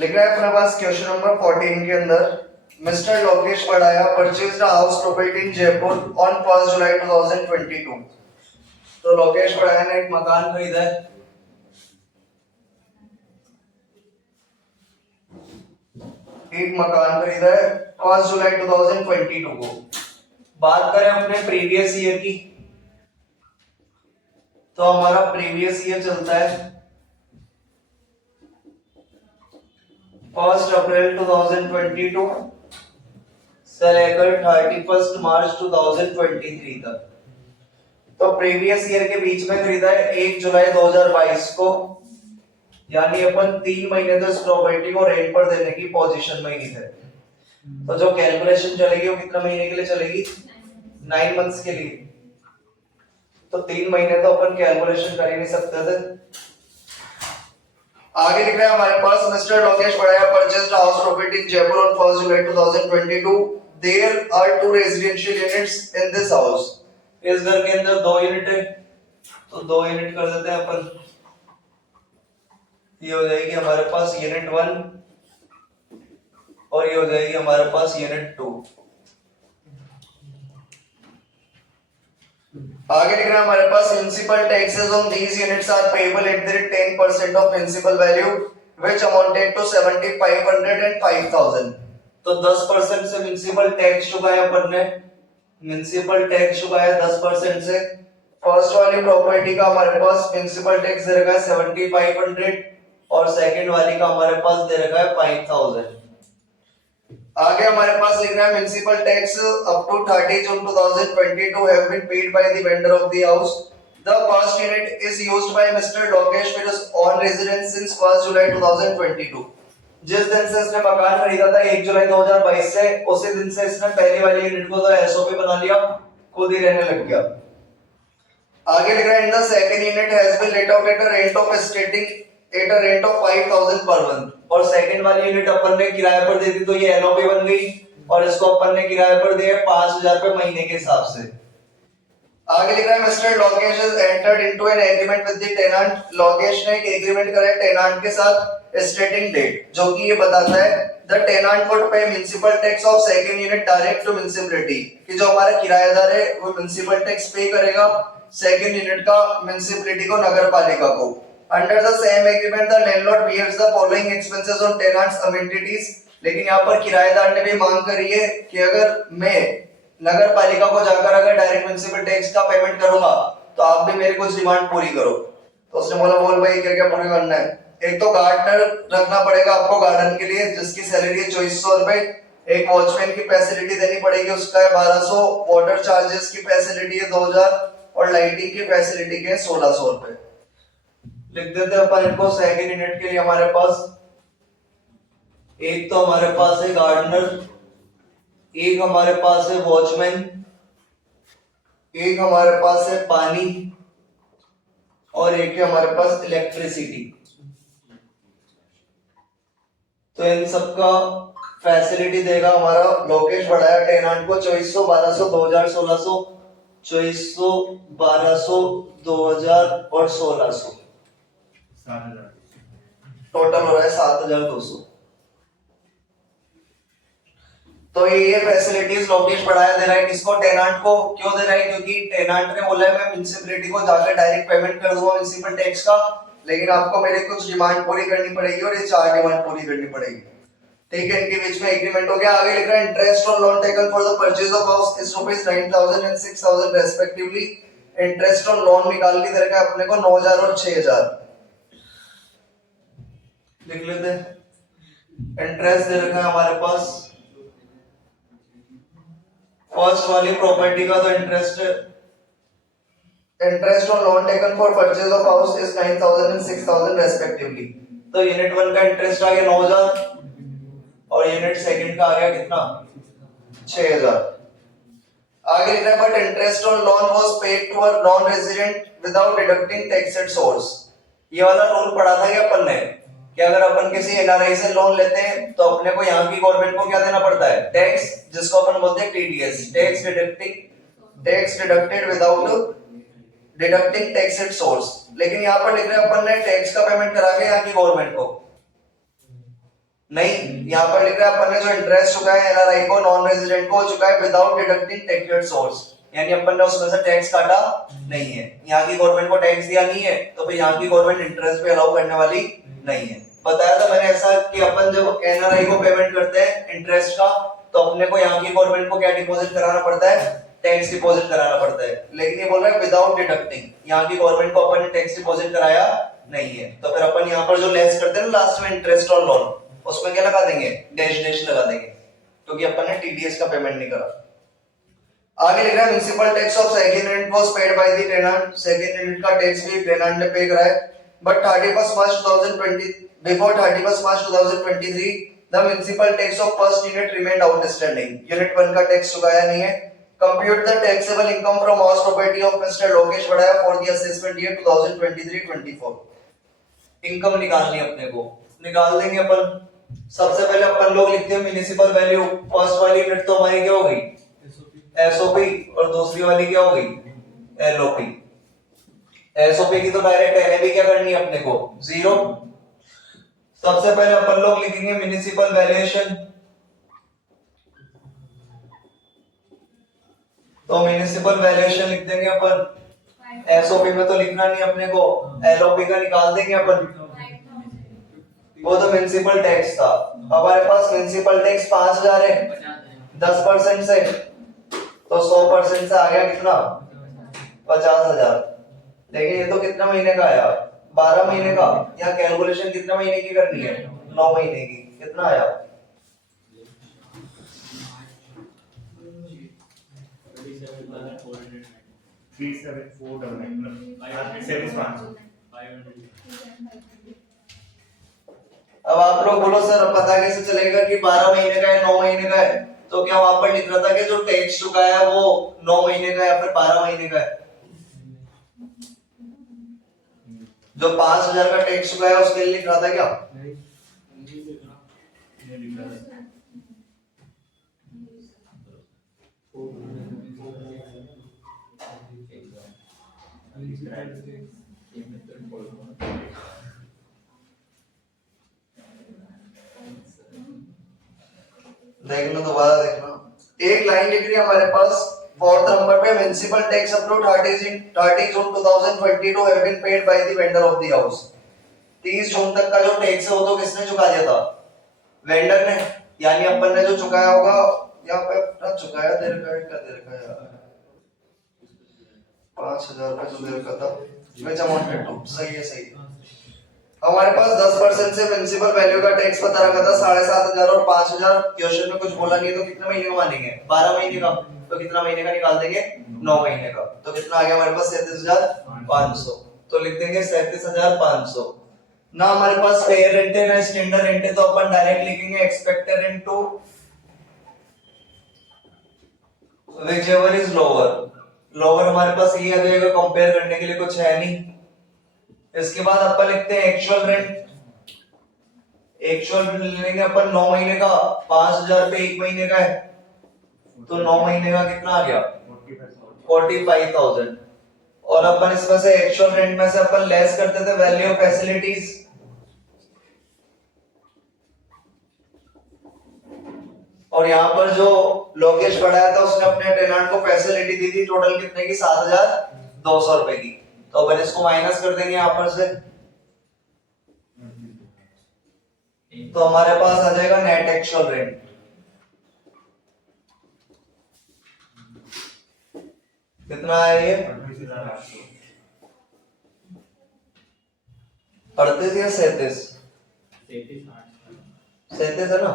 लिख रहा है अपने पास क्वेश्चन नंबर 14 के अंदर मिस्टर लोकेश पढ़ाया purchased a house property in Jaipur on 1 July 2022। तो लोकेश पढ़ाया ने एक मकान खरीदा है। एक मकान खरीदा है 1 जुलाई 2022 को। बात करें अपने प्रीवियस ईयर की, तो हमारा प्रीवियस ईयर चलता है 1 अप्रैल 2022 से लेकर 31 मार्च 2023 तक। तो प्रीवियस ईयर के बीच में खरीदा है 1 जुलाई 2022 को, यानी अपन 3 महीने तो इस प्रॉपर्टी को रेंट पर देने की पोजीशन में ही थे। तो जो कैलकुलेशन चलेगी वो कितने महीने के लिए चलेगी? 9 मंथ्स के लिए। तो 3 महीने तो अपन कैलकुलेशन कर ही नहीं सकते थे। आगे लिख रहा है हमारे पास मिस्टर लोकेश पढ़ाया purchased house property in Jaipur on 1 July 2022। There are 2 residential units in this house. इस घर के अंदर 2 यूनिट है, तो 2 यूनिट कर देते हैं अपन। ये हो जाएगी हमारे पास यूनिट 1 और ये हो जाएगी हमारे पास यूनिट 2। आगे लिख रहा है हमारे पास municipal taxes on these units are payable at the rate 10% of principal value which amounted to 7500 and 5000। तो 10% से म्युनिसिपल टैक्स चुकाया अपन ने, म्युनिसिपल टैक्स चुकाया 10% से। फर्स्ट वाली प्रॉपर्टी का हमारे पास म्युनिसिपल टैक्स दे रखा है 7500 और सेकंड वाली का हमारे पास दे रखा है 5000। आगे हमारे पास लिख रहा है municipal tax up to 30 June 2022 have been paid by the vendor of the house. The first unit is used by mister Lokesh for his own residence since 1 July 2022। जिस दिन से इसने मकान खरीदा था 1 जुलाई 2022 से, उसी दिन से इसने पहली वाली यूनिट को तो एसओपी बना लिया, खुद ही रहने लग गया। आगे लिख रहा है in the second unit has been let out at a rent of stating at a rent of 5000 per month. और सेकंड वाली यूनिट अपन ने किराए पर दे दी, तो ये एलओपी बन गई और इसको अपन ने किराए पर दिया 5000 रुपए महीने के हिसाब से। आगे लिख रहा है mister Lokesh has entered into an agreement with the tenant. Lokesh ने एक एग्रीमेंट करा है टेनेंट के साथ स्टेटिंग डेट, जो कि ये बताता है the tenant would pay municipal tax of second unit direct to municipality, कि जो हमारा किराएदार है वो म्युनिसिपल टैक्स पे करेगा सेकंड यूनिट का म्युनिसिपैलिटी को, नगर पालिका को। Under the same agreement, the landlord bears the following expenses on tenants' amenities। लेकिन यहाँ पर किराएदार ने भी मांग करी है कि अगर मैं नगर पालिका को जाकर अगर डायरेक्ट म्युनिसिपल टैक्स का पेमेंट करूंगा तो आप भी मेरी कुछ डिमांड पूरी करो। तो उसने बोला बोल भाई क्या क्या पूरी करना है। एक तो गार्डनर रखना पड़ेगा आपको गार्डन के लिए, जिसकी सैलरी है 2400 रुपए। एक वॉचमैन की फैसिलिटी देनी पड़ेगी, उसका है 1200। वाटर चार्जेस की फैसिलिटी है 2000 और लाइटिंग की फैसिलिटी के 1600 रुपए। लिख देते हैं अपन इनको। सेकंड यूनिट के लिए हमारे पास एक तो हमारे पास है गार्डनर, एक हमारे पास है वॉचमैन, एक हमारे पास है पानी और एक है हमारे पास इलेक्ट्रिसिटी। तो इन सबका फैसिलिटी देगा हमारा लोकेश बढ़ाया टेनेंट को 2400, 1200, 2000, 1600, 2400, 1200, 2000 और 1600, टोटल हो रहा है 7200। तो ये फैसिलिटीज लोकेश बढ़ाया दे रहा है किसको? टेनेंट को। क्यों दे रहा है? क्योंकि टेनेंट ने बोला है मैं म्युनिसिपैलिटी को जाकर डायरेक्ट पेमेंट कर दूंगा म्युनिसिपल टैक्स का, लेकिन आपको मेरे कुछ डिमांड पूरी करनी पड़ेगी और ये 4 डिमांड पूरी करनी पड़ेगी। ठीक है, इनके बीच में एग्रीमेंट हो गया। आगे लिख रहा है interest on loan taken for the purchase of house is ₹9000 and 6000 respectively. Interest on loan निकाल के दे रखा है अपने को 9000 और 6000। लिख लेते हैं। इंटरेस्ट दे रखा है हमारे पास फर्स्ट वाली प्रॉपर्टी का, तो interest on loan taken for purchase of house is 9000 and 6000 respectively. तो यूनिट 1 का इंटरेस्ट आ गया 9000 और यूनिट सेकंड का आ गया कितना? 6000। आगे लिख रहा है but interest on loan was paid to a non resident without deducting tax at source. ये वाला रूल पढ़ा था क्या अपन ने कि अगर अपन किसी एनआरआई से लोन लेते हैं तो अपने को यहाँ की गवर्नमेंट को क्या देना पड़ता है? टैक्स, जिसको अपन बोलते हैं TDS, tax deducted without deducting tax at source. लेकिन यहाँ पर लिख रहे हैं अपन ने टैक्स का पेमेंट करा के यहाँ की गवर्नमेंट को। नहीं, यहाँ पर लिख रहा है अपन ने जो इंटरेस्ट चुका है एनआरआई को, नॉन रेजिडेंट को, हो चुका है without deducting tax at source, यानी अपन ने उसमें से टैक्स काटा नहीं है। यहाँ की गवर्नमेंट को टैक्स दिया नहीं है, तो फिर यहाँ की गवर्नमेंट इंटरेस्ट पे अलाउ करने वाली नहीं है। बताया था मैंने ऐसा कि अपन जब एनआरआई को पेमेंट करते हैं इंटरेस्ट का, तो अपने को यहाँ की गवर्नमेंट को क्या डिपॉजिट कराना पड़ता है, टैक्स डिपॉजिट कराना पड़ता है। लेकिन ये बोल रहा है विदाउट डिडक्टिंग, यहाँ की गवर्नमेंट को अपन ने टैक्स डिपॉजिट कराया नहीं है, तो फिर अपन यहाँ पर जो लेस करते हैं ना लास्ट में इंटरेस्ट और लोन, उसमें क्या लगा देंगे, डैश डैश लगा देंगे, क्योंकि अपन ने टीडीएस का पेमेंट नहीं करा। आगे लिख रहा है municipal tax of second unit was paid by the tenant, second unit का टैक्स भी टेनेंट ने पे करा है, but 31 March 2020 before 31 March 2023 the municipal tax of first unit remained outstanding, unit 1 का टैक्स चुकाया नहीं है। Compute the taxable income from house property of mister Lokesh Vadaya for the assessment year 2023-24। Income निकालनी है अपने को, निकाल देंगे अपन। सबसे पहले अपन लोग लिखते हैं म्युनिसिपल वैल्यू, फर्स्ट वाली यूनिट तो हमारी क्या हो गई, एसओपी, और दूसरी वाली क्या हो गई, एलओपी। एसओपी की तो डायरेक्ट एनएबी क्या करनी है अपने को, 0। सबसे पहले अपन लोग लिखेंगे म्युनिसिपल वैल्यूएशन, तो म्युनिसिपल वैल्यूएशन लिख देंगे अपन। एसओपी में तो लिखना नहीं अपने को, एलओपी का निकाल देंगे अपन, वो तो म्युनिसिपल टैक्स था। हमारे पास म्युनिसिपल टैक्स 5000 है, 10% से, तो 100% से आ गया कितना, 50,000। लेकिन ये तो कितना महीने का आया, 12 महीने का। यहाँ कैलकुलेशन कितना महीने की करनी है, 9 महीने की। कितना आया, 37499 अब आप लोग बोलो सर पता कैसे चलेगा कि 12 महीने का है 9 महीने का है, तो क्या वहां पर लिख रहा था कि जो टैक्स चुका है वो 9 महीने का है या फिर 12 महीने का है। जो 5000 का टैक्स चुका है उसके लिए लिख रहा था क्या, देखना दोबारा देखना। एक लाइन लिख रही है हमारे पास, फोर्थ नंबर पे municipal tax up to 30 June 2022 have been paid by the vendor of the house. 30 June तक का जो टैक्स है वो तो किसने चुका दिया था, वेंडर ने, यानी अपन ने जो चुकाया होगा, यहाँ पे अपना चुकाया दे रखा है, क्या दे रखा है यार, 5000 रुपए जो दे रखा था, विच अमाउंटेड टू, सही है सही है। हमारे पास 10% से म्युनिसिपल वैल्यू का टैक्स पता रखा था 7500 और 5000। क्वेश्चन में कुछ बोला नहीं है, तो कितने महीने का मानेंगे, 12 महीने का, तो कितना महीने का निकाल देंगे, 9 महीने का। तो कितना आ गया हमारे पास, 37500, तो लिख देंगे 37500 ना। हमारे पास फेयर रेंट है ना स्टैंडर्ड रेंट है, तो अपन डायरेक्ट लिखेंगे expected rent to whichever is lower. Lower हमारे पास ये आ जाएगा, कंपेयर करने के लिए कुछ है नहीं। इसके बाद अपन लिखते हैं एक्चुअल रेंट। एक्चुअल रेंट लेंगे अपन 9 महीने का, 5000 रुपए 1 महीने का है, तो 9 महीने का कितना आ गया, 45,000। और अपन इसमें से एक्चुअल रेंट में से अपन लेस करते थे वैल्यू ऑफ फैसिलिटीज, और यहाँ पर जो लोकेश बढ़ाया था उसने अपने टेनेंट को फैसिलिटी दी थी टोटल कितने की, 7200 रुपए की। तो अपन इसको माइनस कर देंगे यहाँ पर से, तो हमारे पास आ जाएगा नेट एक्चुअल रेंट। कितना है ये, 38 या 37, 37 है ना।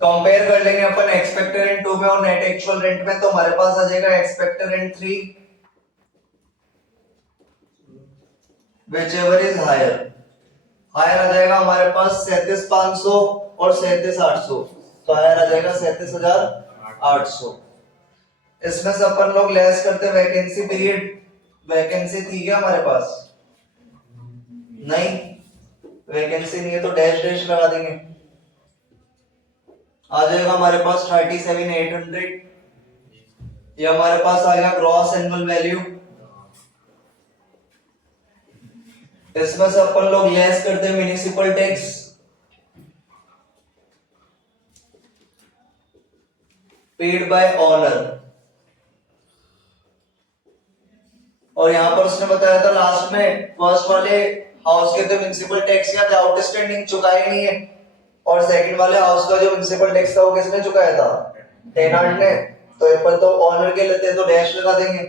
कंपेयर कर लेंगे अपन एक्सपेक्टेड रेंट 2 में और नेट एक्चुअल रेंट में, तो हमारे पास आ जाएगा expected rent 3 whichever is higher. Higher आ जाएगा हमारे पास 37500 और 37800, तो हायर आ जाएगा 37800। इसमें से अपन लोग लेस करते वैकेंसी पीरियड। वैकेंसी थी क्या हमारे पास, नहीं वैकेंसी नहीं है, तो डैश डैश लगा देंगे। आ जाएगा हमारे पास 37,800। ये हमारे पास आ गया ग्रॉस एनुअल वैल्यू। इसमें से अपन लोग लेस करते हैं municipal tax, paid by honour, और यहाँ पर उसने बताया था लास्ट में फर्स्ट वाले हाउस के तो म्युनिसिपल टैक्स या आउटस्टैंडिंग चुकाए नहीं है, और सेकंड वाले हाउस का जो म्युनिसिपल टैक्स था वो किसने चुकाया था, टेनांट ने। तो ऊपर तो ऑनर के लेते हैं तो डैश लगा देंगे।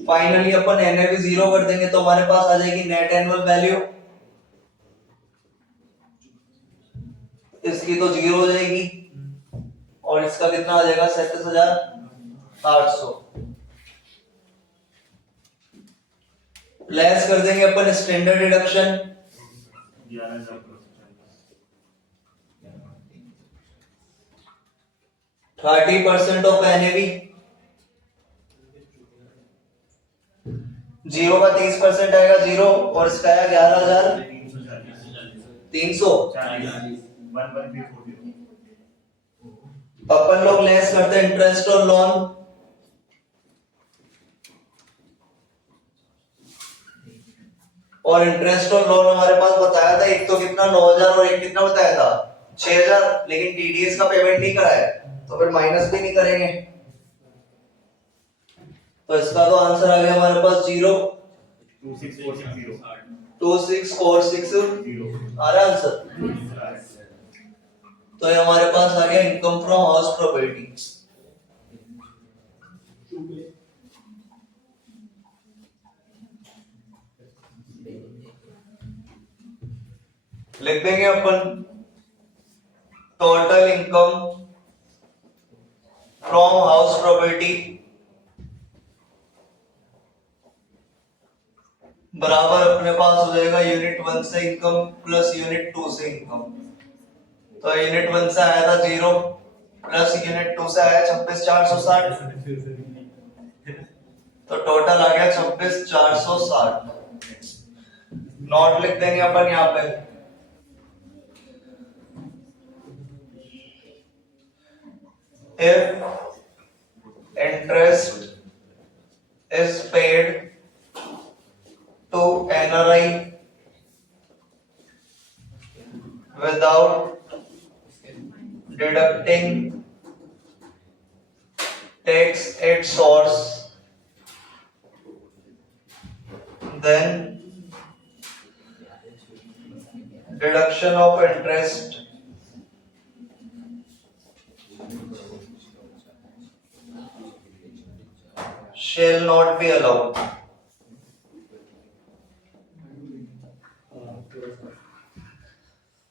फाइनली अपन एनएवी 0 कर देंगे तो हमारे पास आ जाएगी नेट एनुअल वैल्यू, इसकी तो 0 हो जाएगी, और इसका कितना आ जाएगा 37,800। लेस कर देंगे अपन स्टैंडर्ड डिडक्शन, 30% ऑफ एनएवी, 0 का 30% आएगा 0, और इसका आया 11,300। अपन लोग लेस करते हैं इंटरेस्ट और लोन, और इंटरेस्ट और लोन हमारे पास बताया था, एक तो कितना 9,000 और एक कितना बताया था 6,000, लेकिन टीडीएस का पेमेंट नहीं कराया तो फिर माइनस भी नहीं करेंगे, तो इसका तो आंसर आ गया हमारे पास 0, 26,460 आ रहा आंसर। तो ये हमारे पास आ गया इनकम फ्रॉम हाउस प्रॉपर्टी। लिख देंगे अपन total income from house property बराबर अपने पास हो जाएगा यूनिट 1 से इनकम प्लस यूनिट 2 से इनकम। तो यूनिट 1 से आया था 0 प्लस यूनिट 2 से आया 26,460, तो टोटल आ गया 26,460। नोट लिख देंगे अपन यहाँ पे, if interest is paid to NRI without deducting tax at source, then deduction of interest shall not be allowed.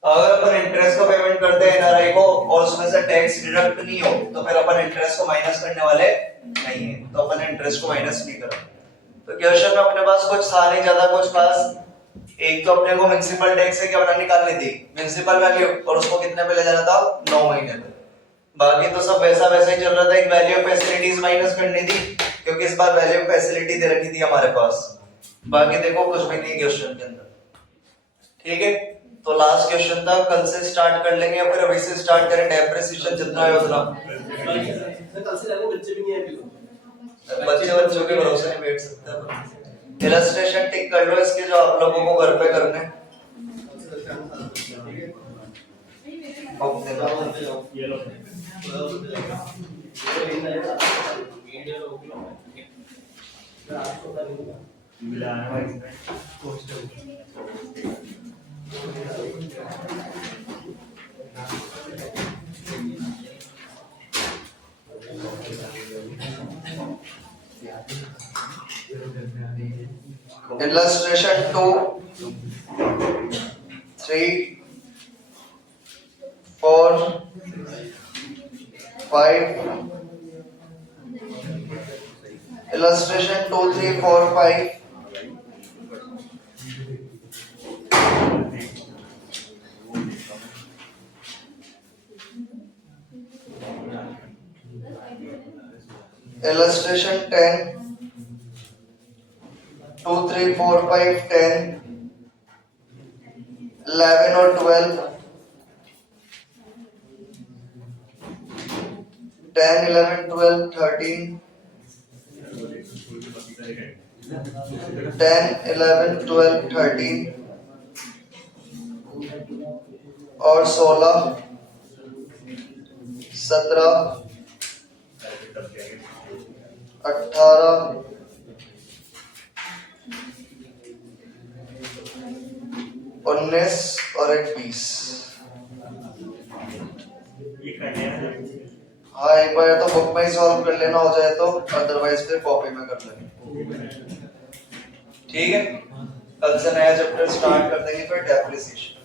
अगर अपन इंटरेस्ट का पेमेंट करते हैं एनआरआई को और उसमें से टैक्स डिडक्ट नहीं हो तो फिर अपन इंटरेस्ट को माइनस करने वाले नहीं है, तो अपन इंटरेस्ट को माइनस नहीं करेंगे। तो क्वेश्चन में अपने पास कुछ था नहीं ज्यादा कुछ खास, एक तो अपने को म्युनिसिपल टैक्स से क्या बना निकालनी थी म्युनिसिपल वैल्यू, और उसको कितने पे ले जाना था 9 महीने पे। बाकी तो सब वैसा वैसा ही चल रहा था, एक वैल्यू ऑफ फैसिलिटीज माइनस करनी थी क्योंकि इस बार वैल्यू ऑफ फैसिलिटी दे रखी थी हमारे पास। बाकी देखो कुछ भी नहीं क्वेश्चन के अंदर, ठीक है। तो लास्ट क्वेश्चन था, कल से स्टार्ट कर लेंगे या फिर अभी से स्टार्ट करें, डेप्रिसिएशन जितना है उतना। कल से लगो, बच्चे भी नहीं आए अभी। बच्चों के भरोसे नहीं बैठ सकते अपन। इलस्ट्रेशन टिक कर लो इसके जो आप लोगों को घर पे करने। ये लो। Illustration 2, 3, 4, 5. Illustration 2, 3, 4, 5. Illustration 10. 2, 3, 4, 5, 10, 11 or 12, 10, 11, 12, 13, 10, 11, 12, 13 और 16, 17, 18, 19 और एक 20। हाँ, एक बार या तो बुक में ही सॉल्व कर लेना, हो जाए तो, अदरवाइज फिर कॉपी में कर लेना। ठीक है, कल से नया चैप्टर स्टार्ट कर देंगे फिर डेप्रिसिएशन।